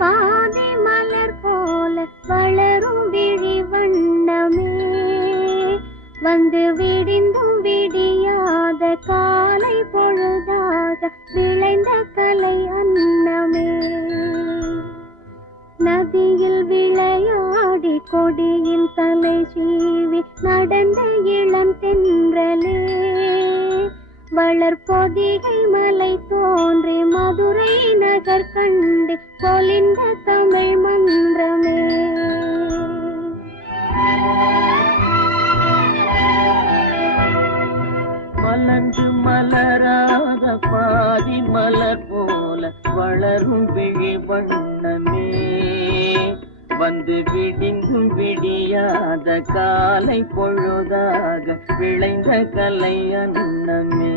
பாதி மலர் போல வளரும் விழி வண்ணமே வந்து விடிந்தும் விடியாத காலை பொழுதாக விளைந்த கலை அன்னமே நதியில் விளையாடி கொடியின் தலை சீவி நடந்த இளம் தென்றலே வளர்பொதிகை மலை தோன்றி மதுரை நகர் கண்டு பொலிந்த தமிழ் மன்றமே மலர்ந்து மலராத பாதி மலர் போல வளரும் விழி வண்ணமே வந்து விடிந்தும் விடியாத காலை பொழுதாக விளைந்த கலை அன்னமே